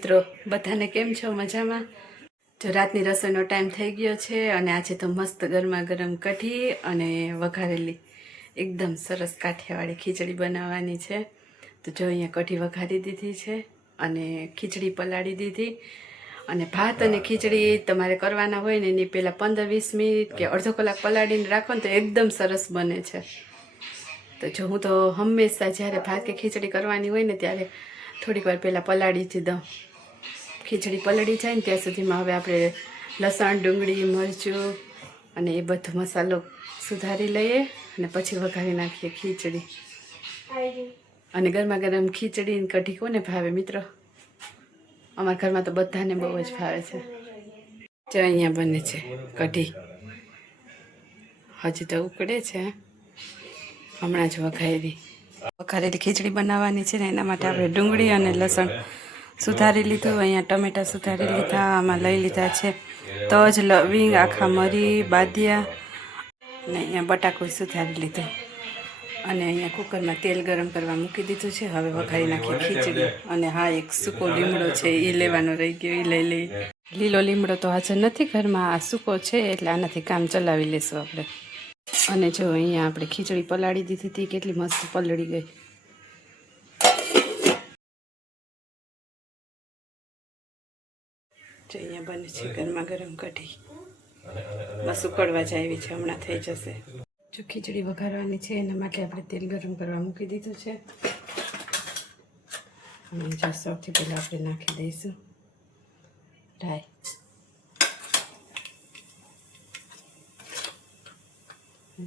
મિત્રો, બધાને કેમ છો? મજામાં? જો રાતની રસોઈનો ટાઈમ થઈ ગયો છે અને આજે તો મસ્ત ગરમા ગરમ કઢી અને વઘારેલી એકદમ સરસ કાઠિયાવાડી ખીચડી બનાવવાની છે. તો જો અહીંયા કઢી વઘારી દીધી છે અને ખીચડી પલાળી દીધી. અને ભાત અને ખીચડી તમારે કરવાના હોય ને એની પહેલાં પંદર વીસ મિનિટ કે અડધો કલાક પલાળીને રાખો ને તો એકદમ સરસ બને છે. તો જો હું તો હંમેશા જ્યારે ભાત કે ખીચડી કરવાની હોય ને ત્યારે થોડીક વાર પહેલાં પલાળી જ દઉં. ખીચડી પલળી જાય ને ત્યાં સુધીમાં હવે આપણે લસણ, ડુંગળી, મરચું અને એ બધો મસાલો સુધારી લઈએ અને પછી વઘારી નાખીએ ખીચડી. અને ગરમા ગરમ ખીચડી કઢી કોને ભાવે મિત્રો? અમારા ઘરમાં તો બધાને બહુ જ ભાવે છે. જો અહીંયા બને છે કઢી. હજી તો ઉકળે છે. હમણાં જ વઘારી. વઘારેલી ખીચડી બનાવવાની છે ને એના માટે આપણે ડુંગળી અને લસણ સુધારી લીધું અહીંયા ટમેટા સુધારી લીધા આમાં લઈ લીધા છે. તજ લવિંગ આખા મરી બાદિયા અને અહીંયા બટાકું સુધારી લીધું. અને અહીંયા કુકરમાં તેલ ગરમ કરવા મૂકી દીધું છે. હવે વઘારી નાખી ખીચડી. અને હા એક સૂકો લીમડો છે એ લેવાનો રહી ગયો એ લઈ લઈ. લીલો લીમડો તો હાજર નથી ઘરમાં આ સૂકો છે એટલે આનાથી કામ ચલાવી લેશું આપણે. અને જો અહીંયા આપણે ખીચડી પલાળી દીધી હતી કેટલી મસ્ત પલળી ગઈ. જો અહીંયા બને છે ગરમા ગરમ કઢી. બસ ઉકળવા જાય છે, હમણાં થઈ જશે. જો ખીચડી વઘારવાની છે, એના માટે આપણે તેલ ગરમ કરવા મૂકી દીધું છે. અને સૌથી પહેલાં આપણે નાખી દઈશું રાઈ.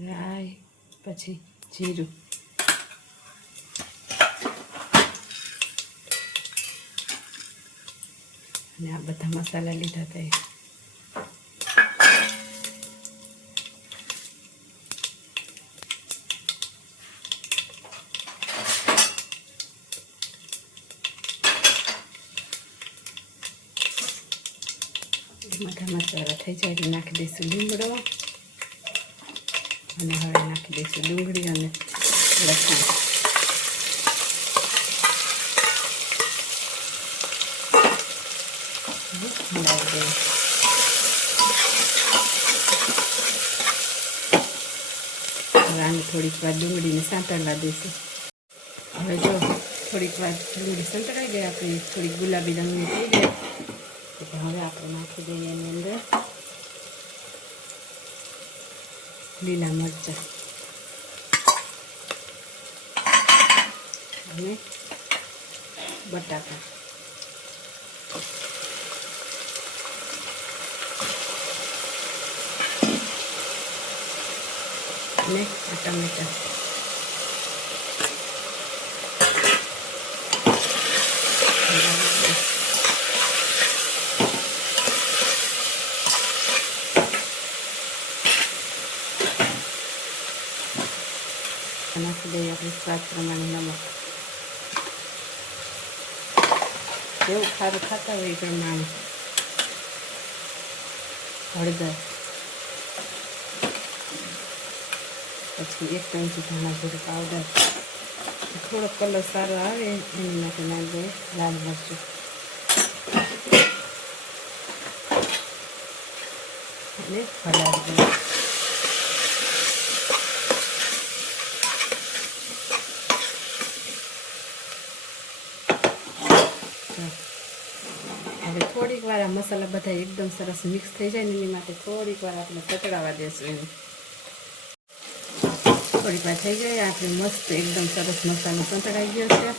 રાઈ, પછી જીરું. અને આ બધા મસાલા લીધા હતા. બધા મસાલા થઈ જાય એટલે નાખી દઈશું લીમડો અને હવે નાખી દઈશું ડુંગળી અને લસણ હલાવી દઈએ હવે આને થોડીક વાર ડુંગળીને સાંતળવા દઈશું હવે જો થોડીક વાર ડુંગળી સંતળાઈ ગઈ આપણી થોડીક ગુલાબી રંગની થઈ ગઈ એટલે હવે આપણે નાખી દઈએ એની અંદર લીલા મરચાં અને બટાકા અને આ ટમેટા નાખી દઈએ આપણે સ્વાદ પ્રમાણે નમક જેવું ખારું ખાતા હોય એ પ્રમાણે હળદર પછી એક ચમચી ધાણા જીરું પાવડર થોડો કલર સારો આવે એની માટે નાખે લાલ મરચું અને હલાવી દઉં થોડીક વાર આ મસાલા બધા એકદમ સરસ મિક્સ થઈ જાય ને એની માટે થોડીક વાર આપણે સતળાવા દેશું એને. થોડીક પાસે થઈ જાય આપણે મસ્ત એકદમ સરસ મસાલો સંતળાઈ ગયો છે.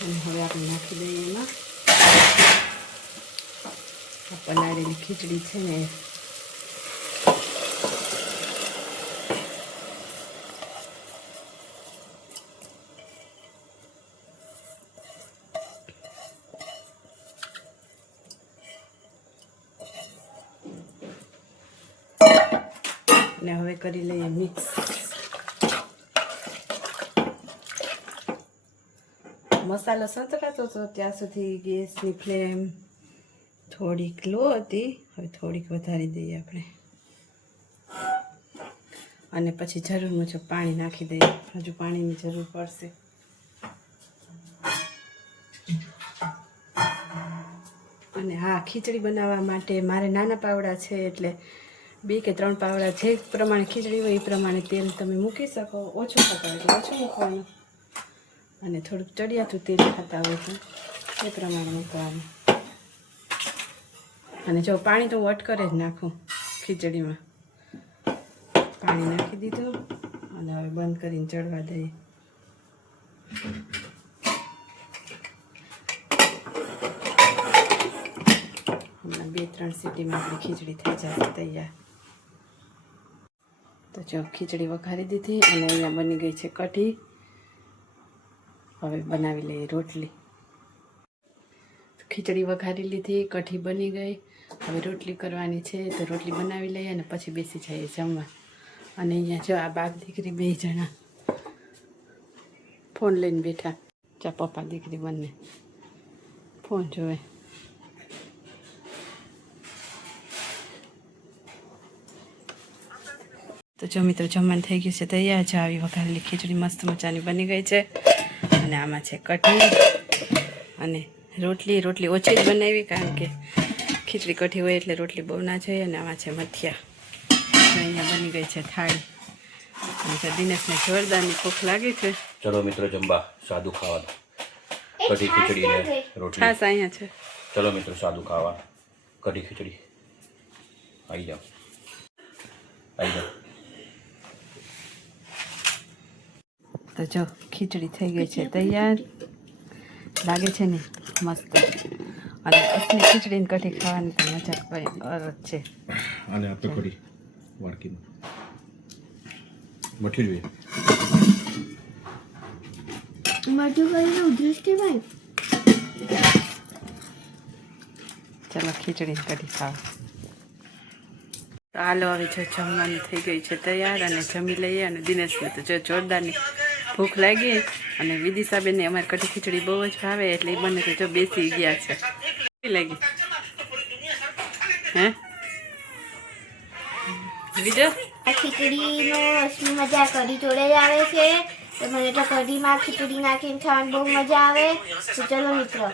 અને હવે આપણે નાખી દઈએ એમાં. આ પલાળેલી ખીચડી છે ને. ને હવે કરી લઈએ મિક્સ. મસાલો સંતળાતો હતો, ત્યાં સુધી ગેસની ફ્લેમ થોડીક લો હતી. હવે થોડીક વધારી દઈએ આપણે. અને પછી જરૂર મુજબ પાણી નાખી દઈએ. હજુ પાણીની જરૂર પડશે. અને હા, ખીચડી બનાવવા માટે મારે નાના પાવડા છે એટલે બે કે ત્રણ પાવડા જે પ્રમાણે ખીચડી હોય એ પ્રમાણે તેલ તમે મૂકી શકો. ઓછું ખાતા હોય ઓછું મૂકવાનું. અને થોડુંક ચડિયાતું તેલ ખાતા હોય તો એ પ્રમાણે મૂકવાનું. અને જો પાણી તો હું અટકરે જ નાખું ખીચડીમાં. પાણી નાખી દીધું અને હવે બંધ કરીને ચડવા દઈએ. હમણાં બે ત્રણ સીટીમાં આપણી ખીચડી થઈ જાય તૈયાર. તો જો ખીચડી વઘારી દીધી અને અહીંયા બની ગઈ છે કઢી. હવે બનાવી લઈએ રોટલી. ખીચડી વઘારી લીધી, કઢી બની ગઈ. હવે રોટલી કરવાની છે તો રોટલી બનાવી લઈએ અને પછી બેસી જઈએ જમવા. અને અહીંયા જો આ બાપ દીકરી બે જણા ફોન લઈને બેઠા. ચા પપ્પા દીકરી બંને ફોન જોવે. તો જો મિત્રો જમવાનું થઈ ગયું છે, તૈયાર છે. આવી વઘારેલી ખીચડી મસ્ત મજાની બની ગઈ છે. અને આમાં છે કઢી અને રોટલી રોટલી ઓછી જ બનાવી કારણ કે ખીચડી કઢી હોય એટલે રોટલી બહુ ના જોઈએ અને આમાં છે મથિયા અહીંયા બની ગઈ છે થાળી. દિનેશને જોરદારની ભૂખ લાગી છે. ચલો મિત્રો જમવા સાદું ખાવાનું. કઢી ખીચડી ને રોટલી. ખાસ અહીંયા છે. ચલો મિત્રો સાદું ખાવા કઢી ખીચડી. આવી જાઓ. આવી જાઓ. તો જો ખીચડી થઈ ગઈ છે તૈયાર. લાગે છે ને? મસ્ત. અને અસલી ખીચડીને કઢી ખાવાની તો મજા ભાઈ અરજ છે. અને આ પકોડી વાડકીનું મઠી જોઈએ. કરીને ઉધરસ ભાઈ. ચાલો ખીચડી ને કઢી ખાવા. તો હાલો હવે જો જમવાનું થઈ ગયું છે તૈયાર અને જમી લઈએ અને દિનેશને તો જો જોરદારની ભૂખ લાગી અને વિદિશાબેનને અમારી કઢી ખીચડી બહુ જ ભાવે એટલે એ બંને તો બેસી ગયા છે. લાગી? હે? બીજો? આ ખીચડીનો મજા? કઢી જોડે જ આવે છે. મને તો કઢીમાં ખીચડી નાખીને ખાવાની બહુ મજા આવે. તો ચલો મિત્રો